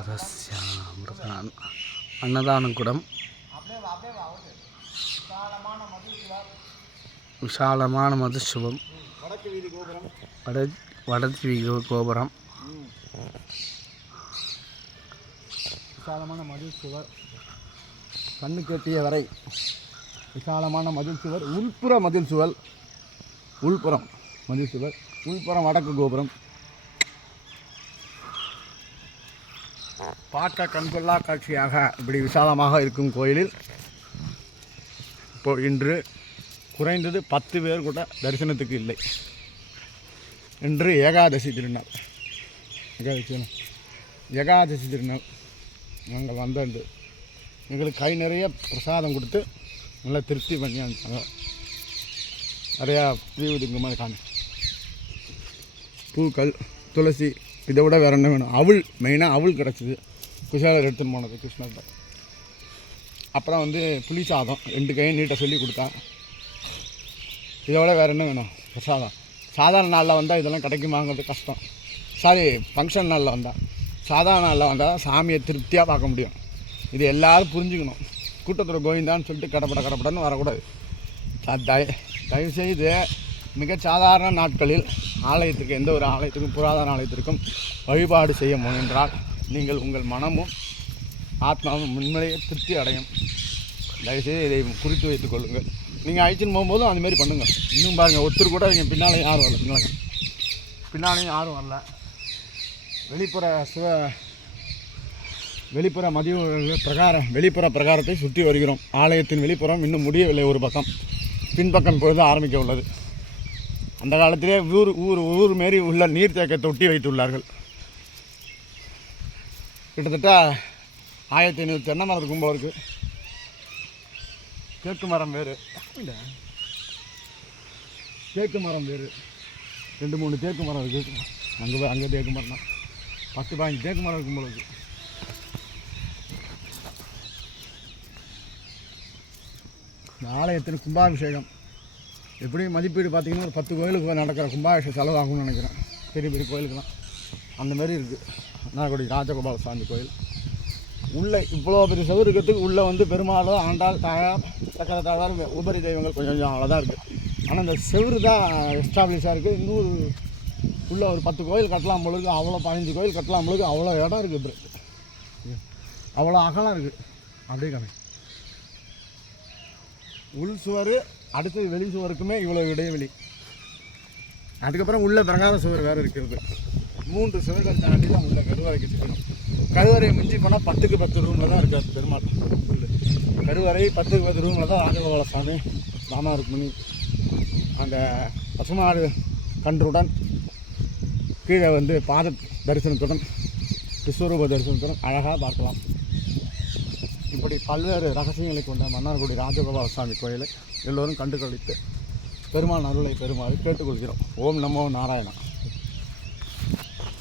பாதஸ்யாமிருதான் அன்னதானகுடம் விசாலமான மதுசுவம் வடக்கு வீதி கோபுரம் விசாலமான மதில் சுவர், கண்ணுக்கு எட்டிய வரை விசாலமான மதில் சுவர், உள்புற மதில் சுவர், உள்புறம் மதில் சுவர், உள்புறம் வடக்கு கோபுரம். பார்க்க கண்கொள்ளா காட்சியாக இப்படி விசாலமாக இருக்கும் கோயிலில் இப்போ இன்று குறைந்தது 10 பேர் கூட தரிசனத்துக்கு இல்லை. இன்று ஏகாதசி திருநாள். ஏகாதசி திருநாள் நாங்கள் வந்தது எங்களுக்கு கை நிறைய பிரசாதம் கொடுத்து நல்லா திருப்தி பண்ணி அனுப்பிச்சாங்க. நிறையா தீவுதிங்க மாதிரி காண பூக்கள், துளசி, இதை விட வேறு என்ன வேணும்? அவள், மெயினாக அவள் கிடச்சிது. குஷாலர் எடுத்துன்னு போனது கிருஷ்ணர்கிட்ட. அப்புறம் புளி சாதம் 2 கையும் நீட்டை சொல்லி கொடுத்தா. இதை விட வேறு என்ன வேணும்? பிரசாதம். சாதாரண நாளில் வந்தால் இதெல்லாம் கிடைக்குமாங்கிறது கஷ்டம். சாரி, ஃபங்க்ஷன் நாளில் வந்தால். சாதாரண நாளில் வந்தால் சாமியை திருப்தியாக பார்க்க முடியும். இது எல்லோரும் புரிஞ்சுக்கணும். கூட்டத்தில் கோவிந்தான்னு சொல்லிட்டு கடப்படன்னு வரக்கூடாது. தயவுசெய்து மிக சாதாரண நாட்களில் ஆலயத்திற்கு, எந்த ஒரு ஆலயத்துக்கும், புராதன ஆலயத்திற்கும் வழிபாடு செய்ய முயன்றால் நீங்கள் உங்கள் மனமும் ஆத்மாவும் உண்மையிலேயே திருப்தி அடையும். தயவுசெய்து இதை குறித்து வைத்துக் கொள்ளுங்கள். நீங்கள் அழைச்சின்னு போகும்போதும் அதுமாரி பண்ணுங்கள். இன்னும் பாருங்கள், ஒருத்தர் கூட இங்கே பின்னாலேயும் யாரும் வரல. இல்லைங்க, பின்னாலேயும் யாரும் வரல. வெளிப்புற மதிய வெளிப்புற பிரகாரத்தை சுற்றி வருகிறோம். ஆலயத்தின் வெளிப்புறம் இன்னும் முடியவில்லை. ஒரு பக்கம் பின்பக்கம் பொழுது ஆரம்பிக்க உள்ளது. அந்த காலத்திலே ஊர் மாரி உள்ள நீர்த்தேக்கத்தை ஒட்டி வைத்துள்ளார்கள். கிட்டத்தட்ட 1500 தென்னை மரத்துக்கு கும்பம் இருக்குது. தேக்கு மரம் வேறு, தேக்கு மரம் வேறு, 2-3 தேக்கு மரம் இருக்குது. அங்கே தேக்கு மரம் தான் 10-15 தேக்கு மரம் இருக்கும் போல இருக்குது. இந்த ஆலயத்தின் கும்பாபிஷேகம் எப்படியும் மதிப்பீடு பார்த்திங்கன்னா ஒரு 10 கோயிலுக்கு நடக்கிற கும்பாபிஷேகம் செலவாகும்னு நினைக்கிறேன். பெரிய பெரிய கோயிலுக்கெல்லாம் அந்த மாதிரி இருக்குது. நாகோடி ராஜகோபால சாமி கோயில் உள்ளே இவ்வளோ பெரிய செவரு இருக்கிறதுக்கு உள்ளே பெருமாளோ, ஆண்டாள், தாயார், சக்கர தாயார், உபரி தெய்வங்கள் கொஞ்சம் அவ்வளோதான் இருக்குது. ஆனால் இந்த செவரு தான் எஸ்டாப்ளிஷாக இருக்குது. இன்னொரு உள்ளே ஒரு 10 கோயில் கட்டலாம் பொழுது, அவ்வளோ 15 கோயில் கட்டலாம் பொழுது அவ்வளோ இடம் இருக்குது. அவ்வளோ அகலம் இருக்குது. அப்படியே கம்மி உள் சுவர், அடுத்தது வெளி சுவருக்குமே இவ்வளோ இடைவெளி. அதுக்கப்புறம் உள்ள பிரகார சுவர் வேறு இருக்கிறது. 3 சுவர்கள் தாண்டி தான் உள்ள கருவறைக்கு செல்லணும். கருவறையை மிஞ்சி போனால் 10க்கு 10 ரூமில் தான் இருக்காது பெருமாள். கருவறை 10க்கு 10 ரூமில் தான் ராஜகோபால சாமி, ராமா ருக்மிணி, அந்த பசுமாடு கன்றுடன் கீழே பாத தரிசனத்துடன், விஸ்வரூப தரிசனத்துடன் அழகாக பார்க்கலாம். இப்படி பல்வேறு ரகசியங்களை கொண்ட மன்னார்குடி ராஜகோபால சாமி கோயிலை எல்லோரும் கண்டு கழித்து பெருமாள் அருளை பெறுமாறு கேட்டுக்கொள்கிறோம். ஓம் நமோ நாராயணா.